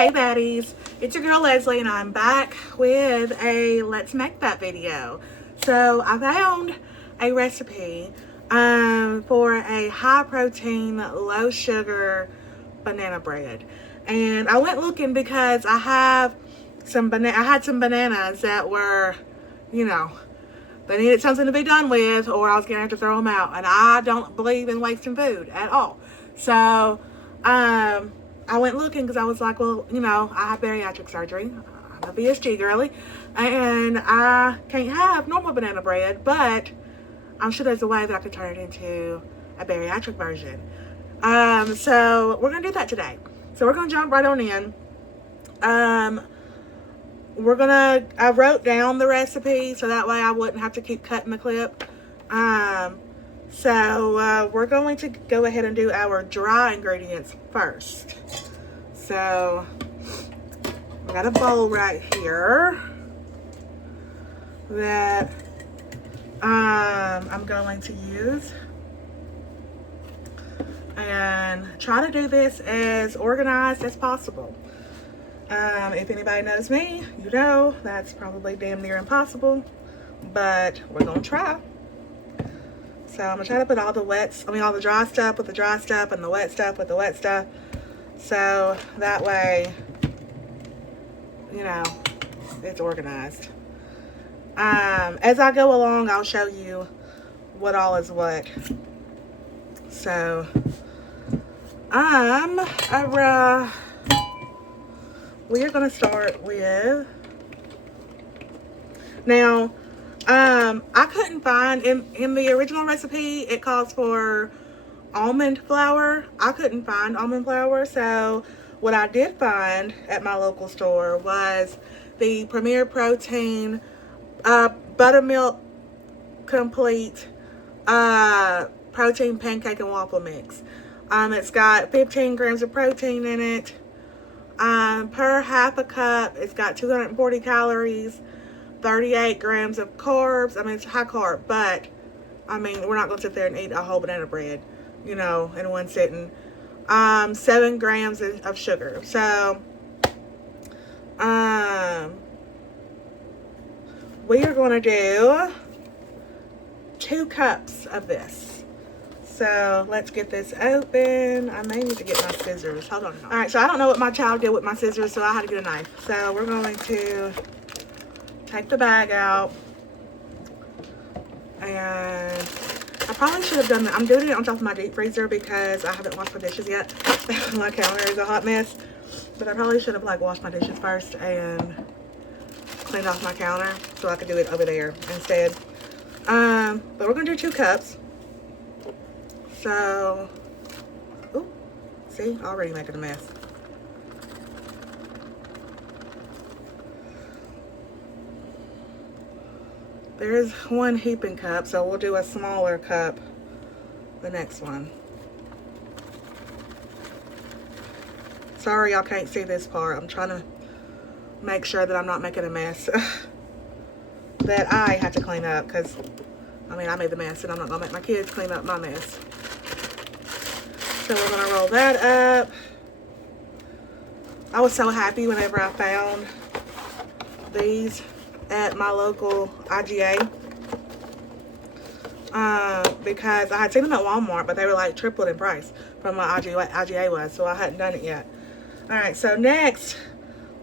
Hey baddies, it's your girl Leslie and I'm back with a let's make that video. So I found a recipe for a high protein, low sugar banana bread. And I went looking because I had some bananas that were, you know, they needed something to be done with or I was going to have to throw them out. And I don't believe in wasting food at all. So, I went looking because I was like, well, you know, I have bariatric surgery. I'm a BSG girly. And I can't have normal banana bread, but I'm sure there's a way that I could turn it into a bariatric version. So we're going to do that today. So we're going to jump right on in. I wrote down the recipe so that way I wouldn't have to keep cutting the clip. So we're going to go ahead and do our dry ingredients first. So I got a bowl right here that I'm going to use. And try to do this as organized as possible. If anybody knows me, you know that's probably damn near impossible, but we're gonna try. So I'm gonna try to put all the dry stuff with the dry stuff and the wet stuff with the wet stuff. So that way, you know, it's organized. As I go along, I'll show you what all is what. So, we are going to start with, now, I couldn't find, in the original recipe, it calls for almond flour. I couldn't find almond flour, so what I did find at my local store was the Premier Protein Buttermilk Complete Protein Pancake and Waffle Mix. It's got 15 grams of protein in it. Per half a cup, it's got 240 calories, 38 grams of carbs. I mean, it's high carb, but I mean, we're not going to sit there and eat a whole banana bread, you know, in one sitting. 7 grams of sugar. So, we are going to do 2 cups of this. So let's get this open. I may need to get my scissors. Hold on. All right, so I don't know what my child did with my scissors, so I had to get a knife. So we're going to take the bag out. And I probably should have done that. I'm doing it on top of my deep freezer because I haven't washed my dishes yet. My counter is a hot mess. But I probably should have washed my dishes first and cleaned off my counter so I could do it over there instead. But we're going to do 2 cups. So, ooh, see, already making a mess. There's 1 heaping cup, so we'll do a smaller cup the next one. Sorry y'all can't see this part. I'm trying to make sure that I'm not making a mess that I had to clean up because, I mean, I made the mess and I'm not going to make my kids clean up my mess. So we're going to roll that up. I was so happy whenever I found these at my local IGA. Because I had seen them at Walmart, but they were like tripled in price from what IGA was, so I hadn't done it yet. Alright, so next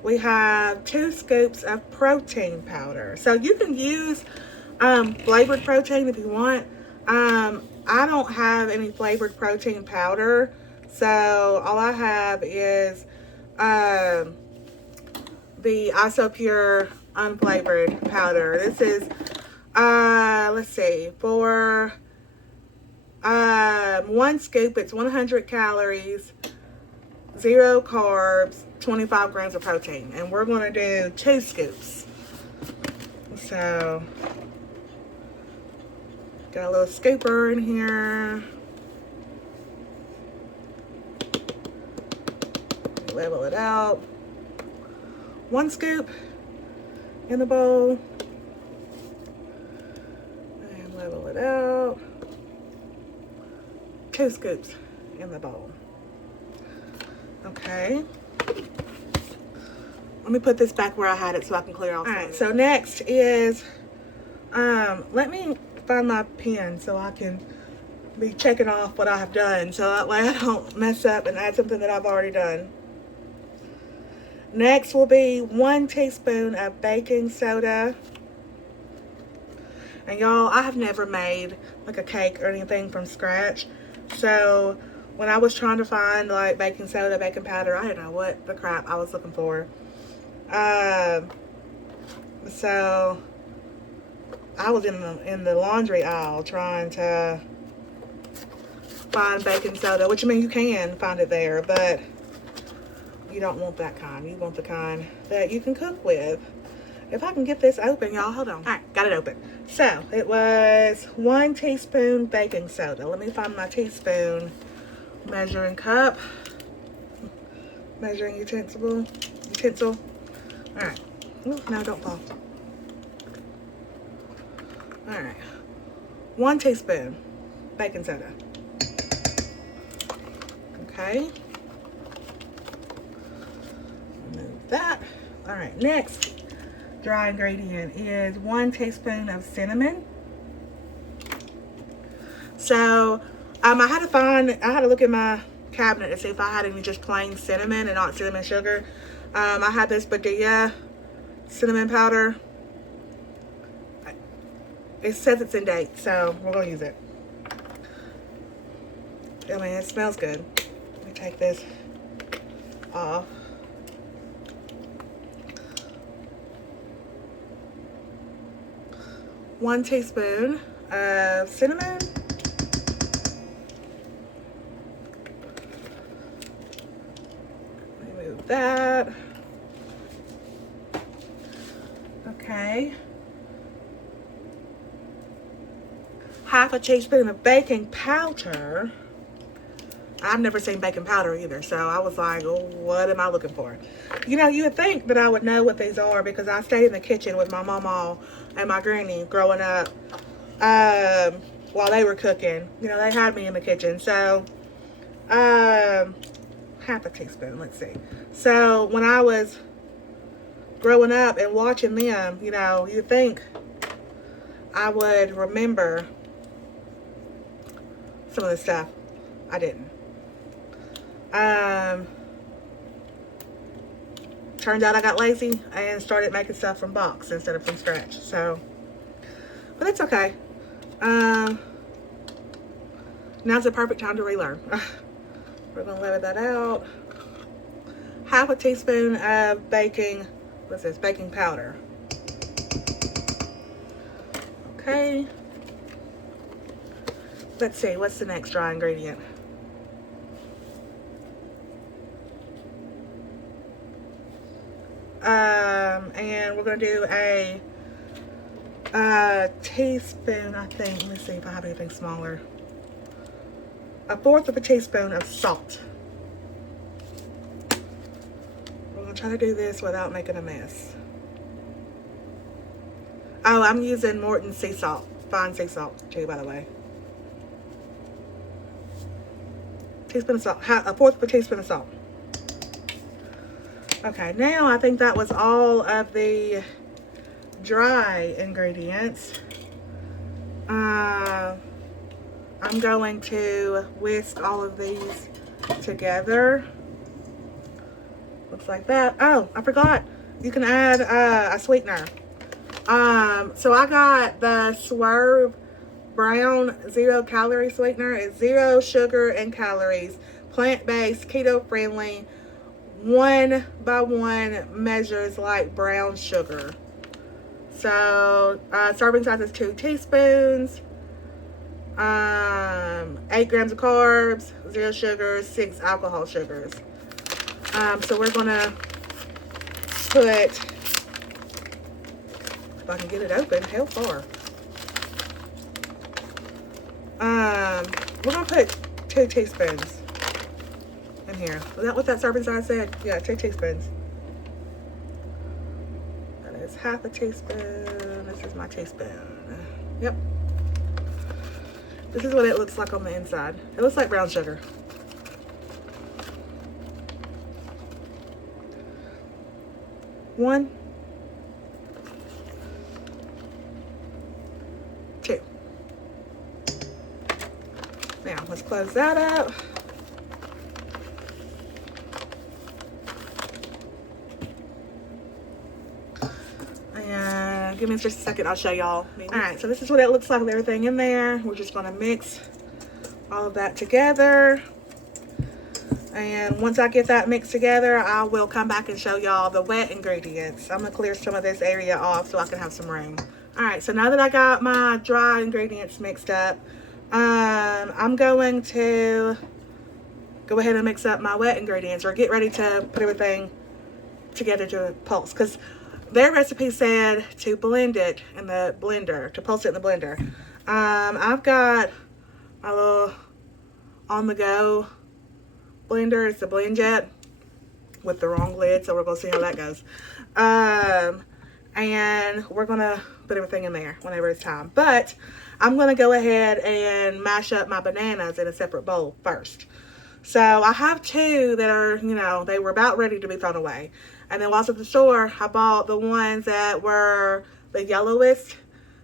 we have 2 scoops of protein powder. So you can use flavored protein if you want. I don't have any flavored protein powder, so all I have is the Isopure unflavored powder. This is let's see, for 1 scoop it's 100 calories, 0 carbs, 25 grams of protein, and we're going to do 2 scoops. So got a little scooper in here. Level it out. 1 scoop in the bowl. And level it out. 2 scoops in the bowl. Okay. Let me put this back where I had it so I can clear off. All right, so next is, let me find my pen so I can be checking off what I have done, so that way I don't mess up and add something that I've already done. Next will be 1 teaspoon of baking soda. And y'all, I have never made like a cake or anything from scratch. So when I was trying to find like baking soda, baking powder, I didn't know what the crap I was looking for. So I was in the laundry aisle trying to find baking soda, which I mean you can find it there, but you don't want that kind. You want the kind that you can cook with. If I can get this open, y'all, hold on. All right, got it open. So it was 1 teaspoon baking soda. Let me find my teaspoon measuring cup, measuring utensil. All right. Ooh, no, don't fall. All right. 1 teaspoon baking soda. Okay. Remove that. All right. Next dry ingredient is 1 teaspoon of cinnamon. So I had to look at my cabinet to see if I had any just plain cinnamon and not cinnamon sugar. I had this Badia cinnamon powder. It says it's in date, so we're gonna use it. I mean, it smells good. Let me take this off. One teaspoon of cinnamon. Remove that. Okay. Half a teaspoon of baking powder. I've never seen baking powder either, so I was like, oh, what am I looking for? You know, you would think that I would know what these are because I stayed in the kitchen with my mama and my granny growing up while they were cooking. You know, they had me in the kitchen. So, half a teaspoon, let's see. So, when I was growing up and watching them, you know, you'd think I would remember some of the stuff. I didn't. Turned out I got lazy and started making stuff from box instead of from scratch. So, but it's okay. Now's the perfect time to relearn. We're gonna level that out. Half a teaspoon of baking powder. Okay. Let's see, what's the next dry ingredient? And we're gonna do a teaspoon, I think. Let me see if I have anything smaller. 1/4 of a teaspoon of salt. We're gonna try to do this without making a mess. Oh, I'm using Morton sea salt, fine sea salt too, by the way. Teaspoon of salt, 1/4 of a teaspoon of salt. Okay, now I think that was all of the dry ingredients. I'm going to whisk all of these together. Looks like that. Oh, I forgot. You can add a sweetener. So I got the Swerve Brown 0-calorie sweetener. It's 0 sugar and calories, plant-based, keto-friendly. 1 by 1 measures like brown sugar. So serving size is 2 teaspoons. 8 grams of carbs, 0 sugars, 6 alcohol sugars. So we're gonna put, if I can get it open, how far? We're gonna put 2 teaspoons in here. Is that what that serving size said? Yeah, 2 teaspoons. That is half a teaspoon. This is my teaspoon. Yep. This is what it looks like on the inside. It looks like brown sugar. 1, 2. Now, let's close that up. And give me just a second, I'll show y'all. Alright, so this is what it looks like with everything in there. We're just going to mix all of that together. And once I get that mixed together, I will come back and show y'all the wet ingredients. I'm going to clear some of this area off so I can have some room. Alright, so now that I got my dry ingredients mixed up, I'm going to go ahead and mix up my wet ingredients, or get ready to put everything together to pulse. Because their recipe said to blend it in the blender, to pulse it in the blender. I've got my little on-the-go blender. It's the BlendJet with the wrong lid, so we're gonna see how that goes. And we're gonna put everything in there whenever it's time. But I'm gonna go ahead and mash up my bananas in a separate bowl first. So I have 2 that are, you know, they were about ready to be thrown away. And then while I was at the store, I bought the ones that were the yellowest.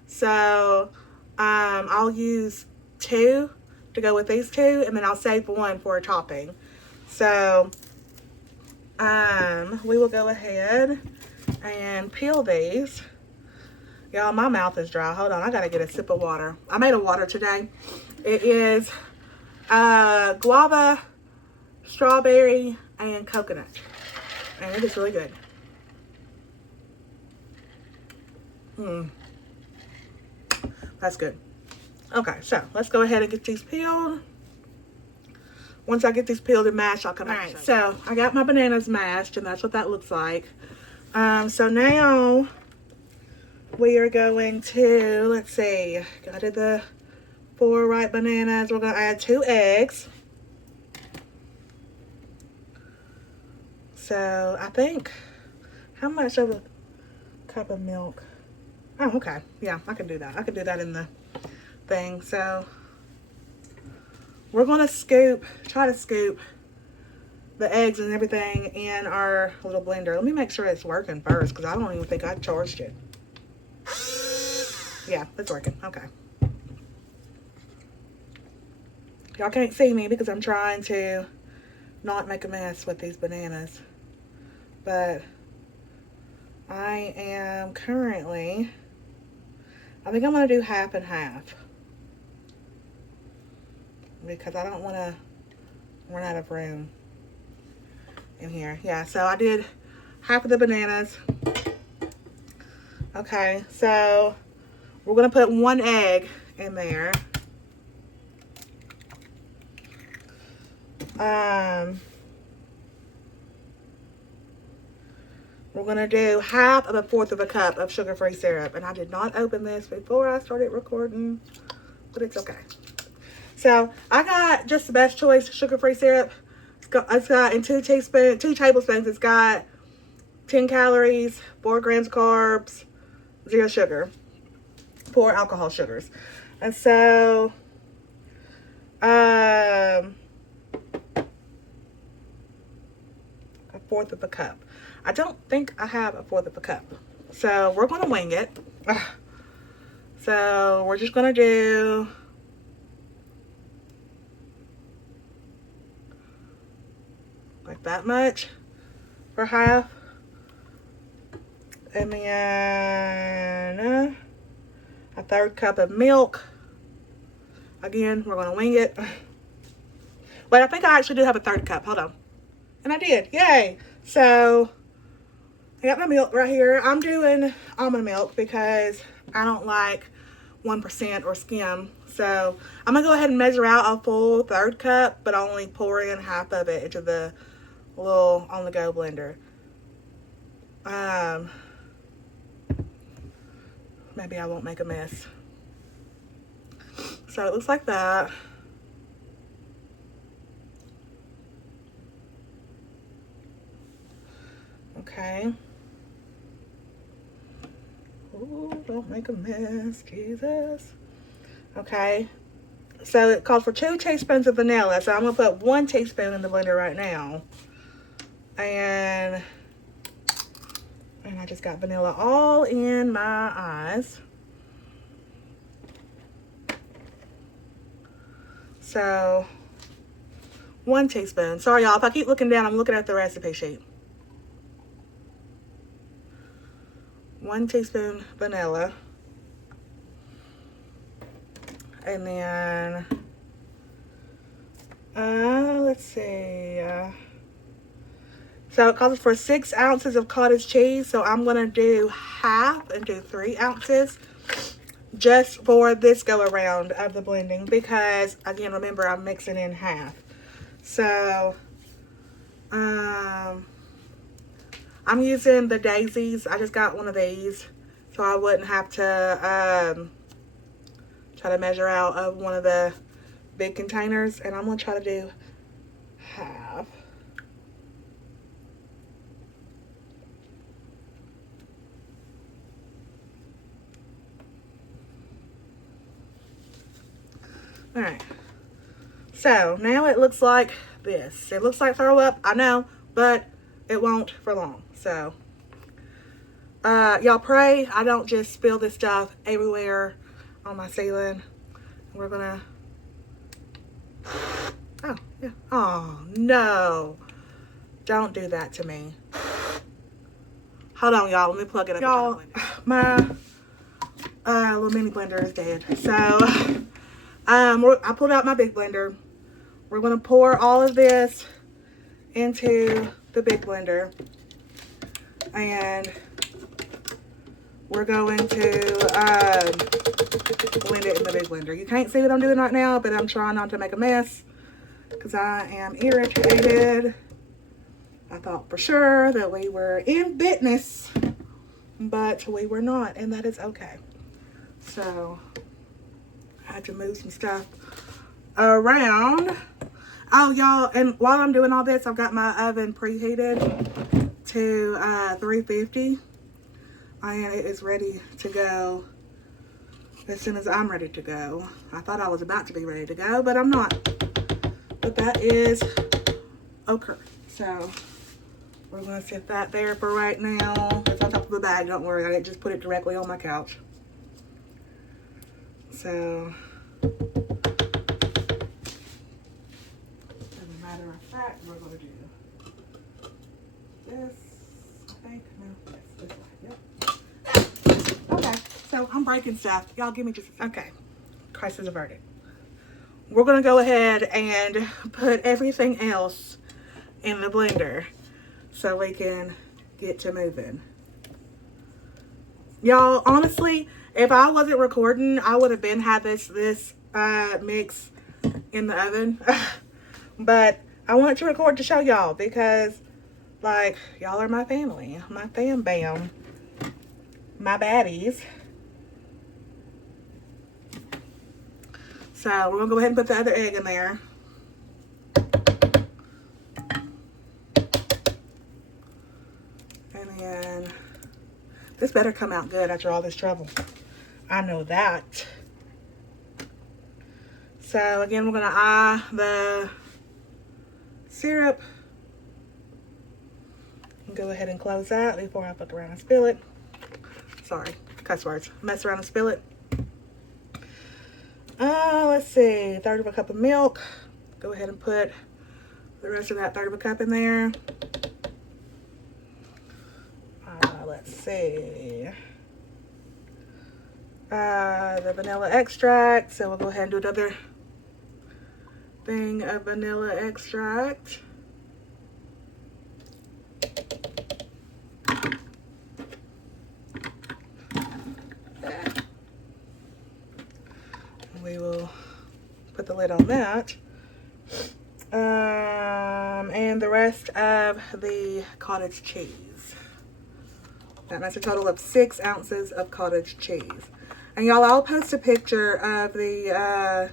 So I'll use 2 to go with these 2, and then I'll save 1 for a topping. So we will go ahead and peel these. Y'all, my mouth is dry. Hold on, I gotta get a sip of water. I made a water today. It is guava, strawberry, and coconut. And it is really good. That's good. Okay, so let's go ahead and get these peeled. Once I get these peeled and mashed, I'll come back. Alright, so I got my bananas mashed, and that's what that looks like. So now we are going to, let's see, got the 4 ripe bananas. We're going to add 2 eggs. So I think, how much of a cup of milk? Oh, okay. Yeah, I can do that. I can do that in the thing. So we're going to try to scoop the eggs and everything in our little blender. Let me make sure it's working first, because I don't even think I charged it. Yeah, it's working. Okay. Y'all can't see me because I'm trying to not make a mess with these bananas. But I am currently, I think I'm going to do half and half, because I don't want to run out of room in here. Yeah, so I did half of the bananas. Okay, so we're going to put 1 egg in there. We're going to do half of 1/4 of a cup of sugar-free syrup. And I did not open this before I started recording, but it's okay. So I got just the best choice sugar-free syrup. It's got in 2 tablespoons, it's got 10 calories, 4 grams of carbs, 0 sugar, 4 alcohol sugars. And so, 1/4 of a cup. I don't think I have 1/4 of a cup. So we're going to wing it. So we're just going to do like that much for half. And then 1/3 cup of milk. Again, we're going to wing it. Wait, I think I actually do have 1/3 cup. Hold on. And I did. Yay. So I got my milk right here. I'm doing almond milk because I don't like 1% or skim. So I'm going to go ahead and measure out a full 1/3 cup, but only pour in half of it into the little on-the-go blender. Maybe I won't make a mess. So it looks like that. Okay. Ooh, don't make a mess, Jesus. Okay. So it calls for 2 teaspoons of vanilla. So I'm going to put 1 teaspoon in the blender right now. And And I just got vanilla all in my eyes. So 1 teaspoon. Sorry y'all, if I keep looking down, I'm looking at the recipe sheet. 1 teaspoon vanilla. And then, let's see. So it calls for 6 ounces of cottage cheese. So I'm going to do half and do 3 ounces just for this go around of the blending. Because, again, remember, I'm mixing in half. So, I'm using the daisies. I just got one of these. So I wouldn't have to try to measure out of one of the big containers. And I'm going to try to do half. Alright. So now it looks like this. It looks like throw up, I know, but it won't for long. So y'all pray I don't just spill this stuff everywhere on my ceiling. We're gonna, oh yeah, oh no, don't do that to me. Hold on y'all, let me plug it up. Y'all, my little mini blender is dead. So I pulled out my big blender. We're gonna pour all of this into the big blender, and we're going to blend it in the big blender. You can't see what I'm doing right now, but I'm trying not to make a mess because I am irritated. I thought for sure that we were in business, but we were not, and that is okay. So I had to move some stuff around. Oh y'all, and while I'm doing all this, I've got my oven preheated to 350, and it is ready to go as soon as I'm ready to go. I thought I was about to be ready to go, but I'm not. But that is okay. So we're gonna set that there for right now. It's on top of the bag, don't worry. I didn't just put it directly on my couch. So as a matter of fact, we're gonna do this. I think, no, yes, this way, yep. Okay, so I'm breaking stuff. Y'all give me just a second. Okay, crisis averted. We're gonna go ahead and put everything else in the blender so we can get to moving. Y'all, honestly, if I wasn't recording, I would have been had this mix in the oven. But I wanted to record to show y'all because, like, y'all are my family, my fam bam, my baddies. So we're gonna go ahead and put the other egg in there. And then this better come out good after all this trouble. I know that. So again, we're gonna eye the syrup. And go ahead and close that before I fuck around and spill it. Sorry, cuss words. Mess around and spill it. Let's see, 1/3 of a cup of milk. Go ahead and put the rest of that 1/3 of a cup in there. Let's see. The vanilla extract. So we'll go ahead and do another thing of vanilla extract. We will put the lid on that. And the rest of the cottage cheese. That makes a total of 6 ounces of cottage cheese. And y'all, I'll post a picture of the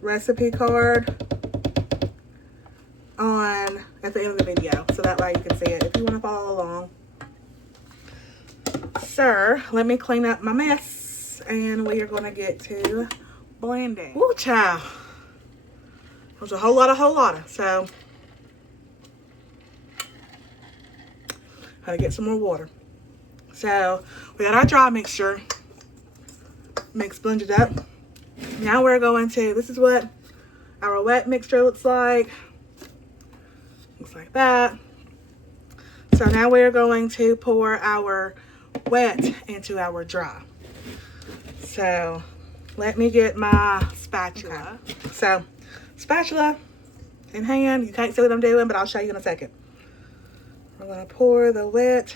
recipe card at the end of the video, so that way you can see it if you want to follow along. So let me clean up my mess, and we are going to get to blending. Ooh, child. There's a whole lot. So I gotta get some more water. So we got our dry mixture. Blend it up. Now we're going to, this is what our wet mixture looks like. Looks like that. So now we're going to pour our wet into our dry. So let me get my spatula. Okay. So spatula in hand. You can't see what I'm doing, but I'll show you in a second. I'm going to pour the wet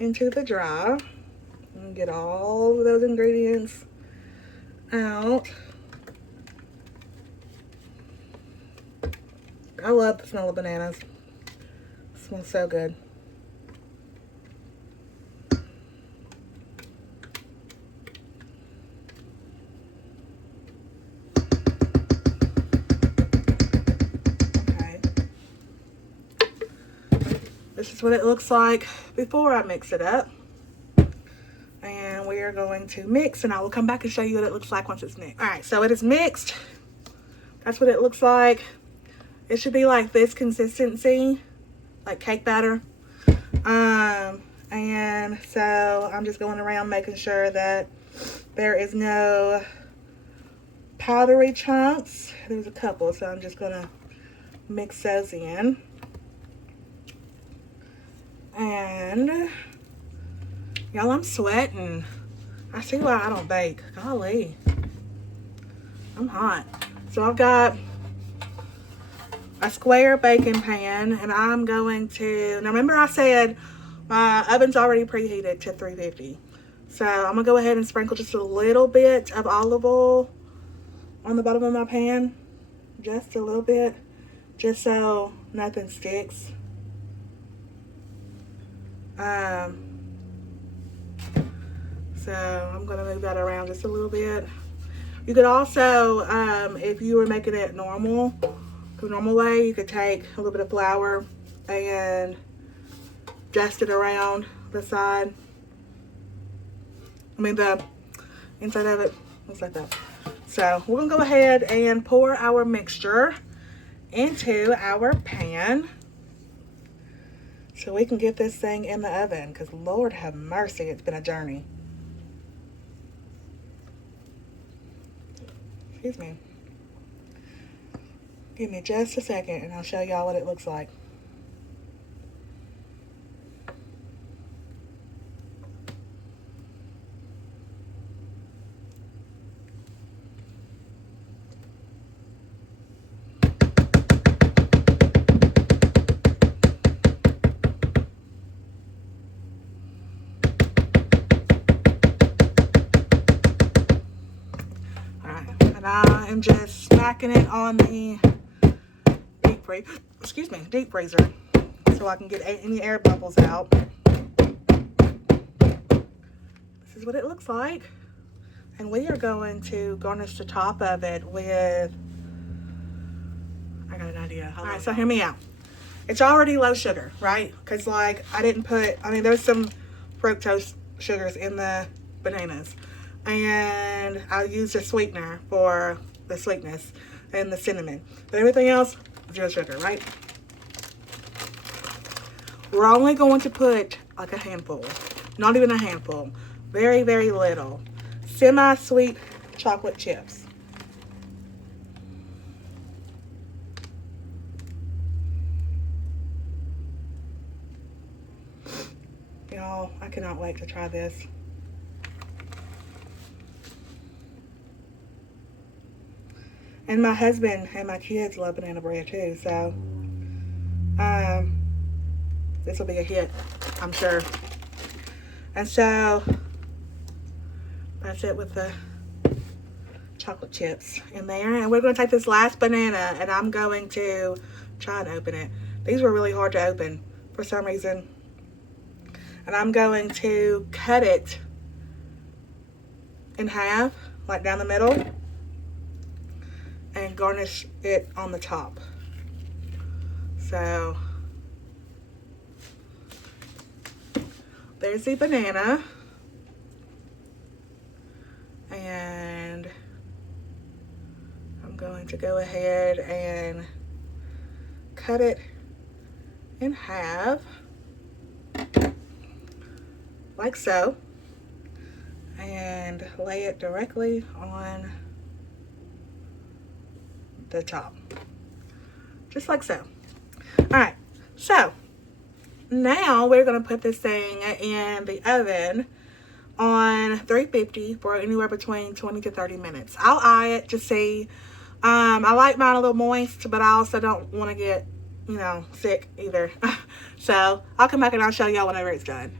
into the dry and get all of those ingredients out. I love the smell of bananas. It smells so good. Okay. This is what it looks like before I mix it up. And we are going to mix, and I will come back and show you what it looks like once it's mixed. All right, so it is mixed. That's what it looks like. It should be like this consistency, like cake batter. And so I'm just going around making sure that there is no powdery chunks. There's a couple, so I'm just gonna mix those in. And y'all, I'm sweating. I see why I don't bake. Golly, I'm hot. So I've got a square baking pan, and I'm going to, now remember I said my oven's already preheated to 350. So I'm gonna go ahead and sprinkle just a little bit of olive oil on the bottom of my pan. Just a little bit, just so nothing sticks. So I'm gonna move that around just a little bit. You could also, if you were making it normal, the normal way, you could take a little bit of flour and dust it around the side. I mean the inside of it, looks like that. So we're gonna go ahead and pour our mixture into our pan so we can get this thing in the oven, because Lord have mercy, it's been a journey. Excuse me. Give me just a second and I'll show y'all what it looks like. And I am just stacking it on the deep freezer so I can get any air bubbles out. This is what it looks like. And we are going to garnish the top of it with, I got an idea. All right, so hear me out. It's already low sugar, right? Because like I didn't put, I mean, there's some fructose sugars in the bananas. And I used a sweetener for the sweetness and the cinnamon. But everything else, zero sugar, right? We're only going to put like a handful, not even a handful, very, very little semi-sweet chocolate chips. Y'all, I cannot wait to try this. And my husband and my kids love banana bread too, so this will be a hit, I'm sure. And so that's it with the chocolate chips in there. And we're going to take this last banana and I'm going to try and open it. These were really hard to open for some reason. And I'm going to cut it in half, like down the middle, and garnish it on the top. So there's the banana, and I'm going to go ahead and cut it in half. like so, and lay it directly on the top, just like so. All right, so now we're gonna put this thing in the oven on 350 for anywhere between 20 to 30 minutes. I'll eye it to see. I like mine a little moist, but I also don't want to get, sick either. So I'll come back and I'll show y'all whenever it's done.